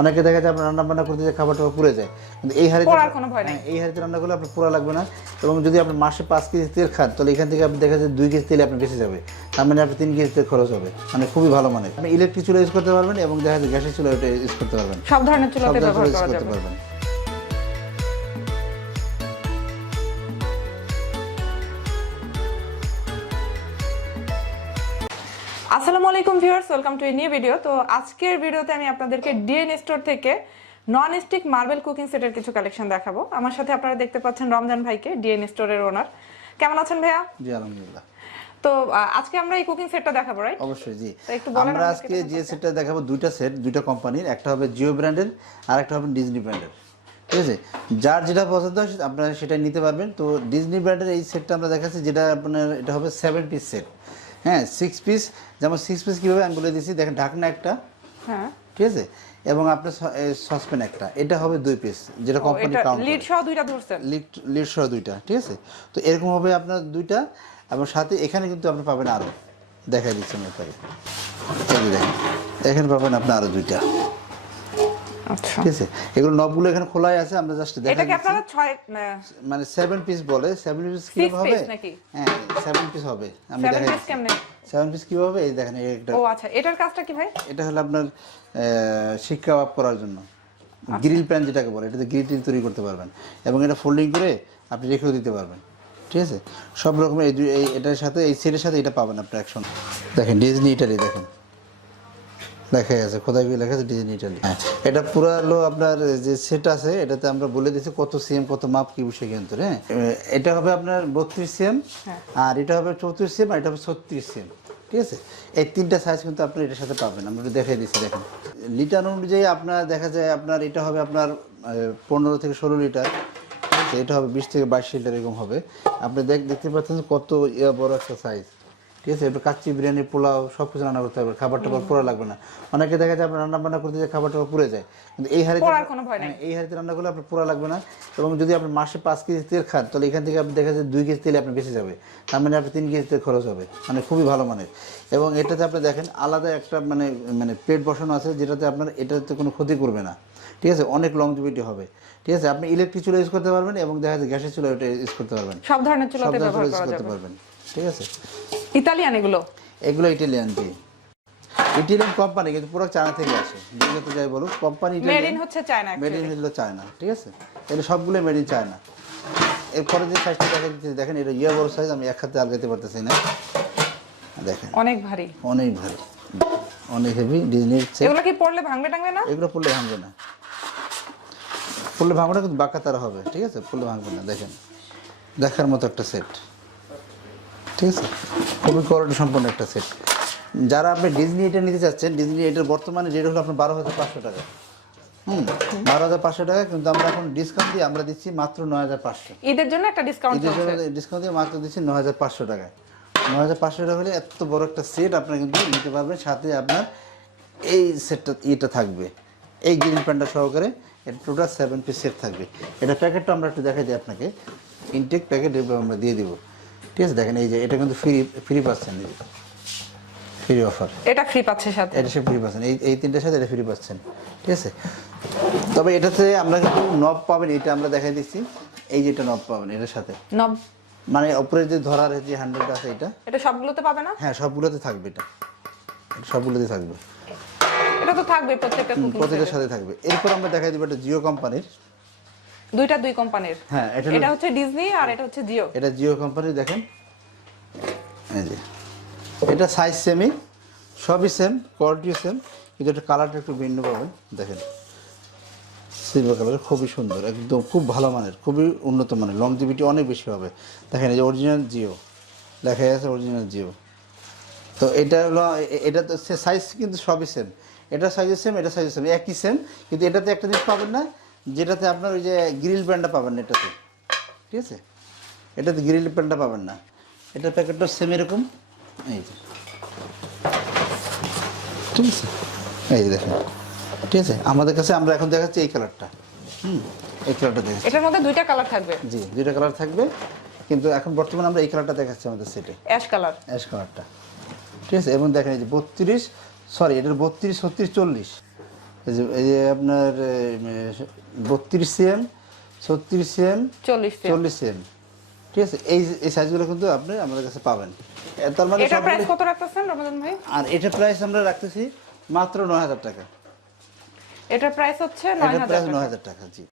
অনেকে দেখা যায় আপনার রান্না বান্না করতে যে খাবারটা পুড়ে যায়, কিন্তু এই হাঁড়িতে পোড়ার কোনো ভয় নাই। এই হাঁড়িতে রান্না করলে আপনার পোড়া লাগবে না। এবং যদি আপনি মাসে 5 কেজি তেল খান, তাহলে এখান থেকে আপনি দেখা যায় 2 কেজি তেল আপনার বেঁচে যাবে। তার মানে আপনি 3 কেজি তেল খরচ হবে, মানে খুবই ভালো মানের। আপনি ইলেকট্রিক চুলা ইউজ করতে পারবেন এবং দেখা যায় গ্যাসের চুলা ওটা ইউজ করতে পারবেন, সব ধরনের সব চুলাতে ধরনের ব্যবহার ইউজ করা করতে যাবে। পারবেন। আসসালামু আলাইকুম viewers, welcome to a new video. তো আজকের ভিডিওতে আমি আপনাদেরকে ডিএন স্টোর থেকে নন স্টিক মার্বেল কুকিং সেটের কিছু কালেকশন দেখাবো। আমার সাথে আপনারা দেখতে পাচ্ছেন রমজান ভাইকে, ডিএন স্টোরের ওনার। কেমন আছেন ভাইয়া? জি আলহামদুলিল্লাহ। তো আজকে আমরা এই কুকিং সেটটা দেখাবো, রাইট? অবশ্যই জি। তো একটু বলেন আমরা আজকে যে সেটটা দেখাবো, দুইটা সেট, দুইটা কোম্পানির, একটা হবে জিও ব্র্যান্ডের আর একটা হবে ডিজনি ব্র্যান্ডের। ঠিক আছে, যার যেটা পছন্দ হয় আপনারা সেটাই নিতে পারবেন। তো ডিজনি ব্র্যান্ডের এই সেটটা আমরা দেখাচ্ছি, যেটা আপনার এটা হবে 7 পিস সেট। হ্যাঁ, 6 পিস। যেমন 6 পিস কীভাবে আমি বলে দিচ্ছি, দেখেন ঢাকনা একটা, হ্যাঁ, ঠিক আছে, এবং আপনার সসপ্যান একটা, এটা হবে 2 পিস, যেটা কোম্পানি কাউন্ট লিড সহ দুইটা ধরছেন। লিড সহ দুইটা, ঠিক আছে। তো এরকম হবে আপনার দুইটা, এবং সাথে এখানে কিন্তু আপনি পাবেন আরও, দেখাই দিচ্ছি আমি আপনাকে, এই যে দেখেন এখানে পাবেন আপনি আরও দুইটা। আচ্ছা, ঠিক আছে, এগুলো নবগুলো এখানে খোলাই আছে, আমরা জাস্ট দেখাই এটা কি আপনারা 6 মানে 7 পিস বলে। 7 পিস কি 6 হবে? পিস নাকি? হ্যাঁ 7 পিস হবে, আমি 7 দেখাই পিস দিচ্ছি। কেমনে? 7 পিস কি হবে, এই দেখেন একটা, ও আচ্ছা, এটার কাজটা কি ভাই? এটা হলো আপনার শিক কাবাব করার জন্য গ্রিল প্যান যেটাকে বলে, এটাতে গ্রিল টিল তৈরি করতে পারবেন, এবং এটা ফোল্ডিং করে আপনি রেখেও দিতে পারবেন। ঠিক আছে, সব রকমের এই এটার সাথে, এই সেটের সাথে এটা পাবেন আপনি একসঙ্গে। দেখেন ডিজনি ইটালি, দেখেন লেখা আছে, খোদাই লেখা আছে ডিজনি ইটালি। হ্যাঁ, এটা পুরো হলো আপনার যে সেট আছে, এটাতে আমরা বলে দিচ্ছি কত সিএম, কত মাপ কি বিষয় কিন্তু। হ্যাঁ, এটা হবে আপনার 32 সিএম, আর এটা হবে 34 সিএম, আর এটা হবে 36 সিএম। ঠিক আছে, এই তিনটা সাইজ কিন্তু আপনি এটার সাথে পাবেন, আমরা একটু দেখাই দিচ্ছি। দেখেন লিটার অনুযায়ী আপনার দেখা যায় আপনার এটা হবে আপনার 15 থেকে 16 লিটার। ঠিক আছে, এটা হবে 20 থেকে 22 লিটার এরকম হবে। আপনি দেখতে পাচ্ছেন কত বড় একটা সাইজ। ঠিক আছে, একটু কাচ্চি, বিরিয়ানি, পোলাও সব কিছু রান্না করতে পারবে, খাবার টাবার পোড়া লাগবে না। অনেকে দেখা যায় আপনার রান্না বান্না করতে যে খাবার টাবার পুড়ে যায়, কিন্তু এই হাঁড়িতে এই হাঁড়িতে রান্না করলে আপনার পোড়া লাগবে না। এবং যদি আপনি মাসে 5 কেজি তেল খান, তাহলে এখান থেকে আপনি দেখা যায় 2 কেজি তেল আপনার বেঁচে যাবে। তার মানে আপনি 3 কেজি তেল খরচ হবে, মানে খুবই ভালো মানের। এবং এটাতে আপনি দেখেন আলাদা একটা মানে মানে প্লেট বসানো আছে, যেটাতে আপনার এটাতে কোনো ক্ষতি করবে না। ঠিক আছে, অনেক লংজিভিটি হবে। ঠিক আছে, আপনি ইলেকট্রিক চুলা ইউজ করতে পারবেন, এবং দেখা যায় গ্যাসের চুলা ওটা ইউজ করতে পারবেন, সব ধরনের সব চুলাতে ব্যবহার ইউজ করা করতে যাবে। পারবেন। ঠিক আছে, ইতালিয়ান এগুলো ইটালিয়ান, জি ইটালিয়ান কোম্পানি, কিন্তু পুরো চায়না থেকে আসে। যত যাই বলুক, কোম্পানি মেড ইন হচ্ছে চায়না, মেড ইন হলো চায়না। ঠিক আছে, এটা সবগুলো মেড ইন চায়না। এরপরে যে সাইজটা দেখা দিচ্ছে, দেখেন এটা বড় সাইজ, আমি এক হাতে আলগাতে পারতেছি না। দেখেন অনেক ভারী, অনেক ভারী, অনেক হেভি। ডিজনির এগুলো কি পড়লে ভাঙবে টাঙবে না? এগুলো পড়লে ভাঙবে না, পড়লে ভাঙবে না, কিন্তু বাঁকা তারা হবে। ঠিক আছে, পড়লে ভাঙবে না। দেখেন দেখার মতো একটা সেট। ঠিক আছে, খুবই কোয়ালিটি সম্পন্ন একটা সেট। যারা আপনি ডিজনি এটা নিতে চাচ্ছেন, ডিজনি এটার বর্তমানে রেট হলো আপনার 12,500 টাকা। 12,500 টাকা, কিন্তু আমরা এখন ডিসকাউন্ট দিয়ে আমরা দিচ্ছি মাত্র 9,500। ঈদের জন্য একটা ডিসকাউন্ট ঈদের জন্য চলছে। ডিসকাউন্ট দিয়ে মাত্র দিচ্ছি 9,500 টাকায়। 9,500 টাকা হলে এত বড় একটা সেট আপনি কিন্তু নিতে পারবেন, সাথে আপনার এই সেটটা এটা থাকবে, এই গ্রিল প্যান্টটা সহকারে। এটা টোটাল 7 পিস সেট থাকবে। এটা প্যাকেটটা আমরা একটু দেখাই দিই আপনাকে, ইনটেক প্যাকেট আমরা দিয়ে দিব। ঠিক আছে, দেখেন এই যে এটা কিন্তু ফ্রি পাচ্ছেন, এই যে ফ্রি অফার, এটা ফ্রি পাচ্ছে সাথে, এটা সে ফ্রি পাচ্ছেন, এই তিনটার সাথে এটা ফ্রি পাচ্ছেন। ঠিক আছে, তবে এটাতে আমরা কিন্তু নব পাবেন, এটা আমরা দেখাই দিচ্ছি। এই যে এটা নব পাবেন এটার সাথে, নব মানে উপরে যে ধরার যে হ্যান্ডেলটা আছে, এটা সবগুলোতে পাবে না? হ্যাঁ সবগুলোতে থাকবে, এটা সবগুলোতে থাকবে, এটা তো থাকবে প্রত্যেকটা কুকিং প্রত্যেকটার সেটে। সাথে থাকবে। এরপর আমরা দেখাই দিব এটা জিও কোম্পানির। দুই কোম্পানির। হ্যাঁ, এটা হচ্ছে ডিজনি আর এটা হচ্ছে জিও। এটা জিও কোম্পানির। দেখেন এই যে এটা সাইজ সেমই, সবই সেম, কোয়ালিটিও সেম, কিন্তু এটা কালারটা একটু ভিন্ন পাবেন। দেখেন সিলভার কালার, খুবই সুন্দর, একদম খুব ভালো মানের, খুবই উন্নত মানের, লংজিভিটি অনেক বেশি হবে। দেখেন এই যে অরিজিনাল জিও লেখা আছে, অরিজিনাল জিও। তো এটা হলো, এটা তো সাইজ কিন্তু সবই সেম, এটা সাইজও সেম, এটা সাইজও সেম, একই সেম। কিন্তু এটাতে একটা জিনিস পাবেন না, যেটাতে আপনার ওই যে গ্রিল প্যানটা পাবেন না এটাতে। ঠিক আছে, এটাতে গ্রিল প্যানটা পাবেন না। এটার প্যাকেটটা সেম এরকম, এই যে। ঠিক আছে, এই যে দেখেন। ঠিক আছে, আমাদের কাছে আমরা এখন দেখাচ্ছি এই কালারটা। এই কালারটা দেখাচ্ছি। এটার মধ্যে দুইটা কালার থাকবে। জি, দুইটা কালার থাকবে, কিন্তু এখন বর্তমানে আমরা এই কালারটা দেখাচ্ছি আমাদের সেটে, অ্যাশ কালার। অ্যাশ কালারটা। ঠিক আছে, এবং দেখেন এই যে 32, সরি এটার 32, 36, 40, এই যে আপনার 32 সিএম, 36 সিএম, 40 cm। 40 সিএম, ঠিক আছে। এই সাইজগুলো কিন্তু আপনি আমাদের কাছে পাবেন। তার মানে এটা প্রাইস সবগুলো- কত রাখতেছেন রমজান ভাই? আর এটা প্রাইস আমরা রাখতেছি মাত্র 9000 টাকা। এটার প্রাইস হচ্ছে এটা 9000 প্রাইস টাকা। 9000 টাকা, জি।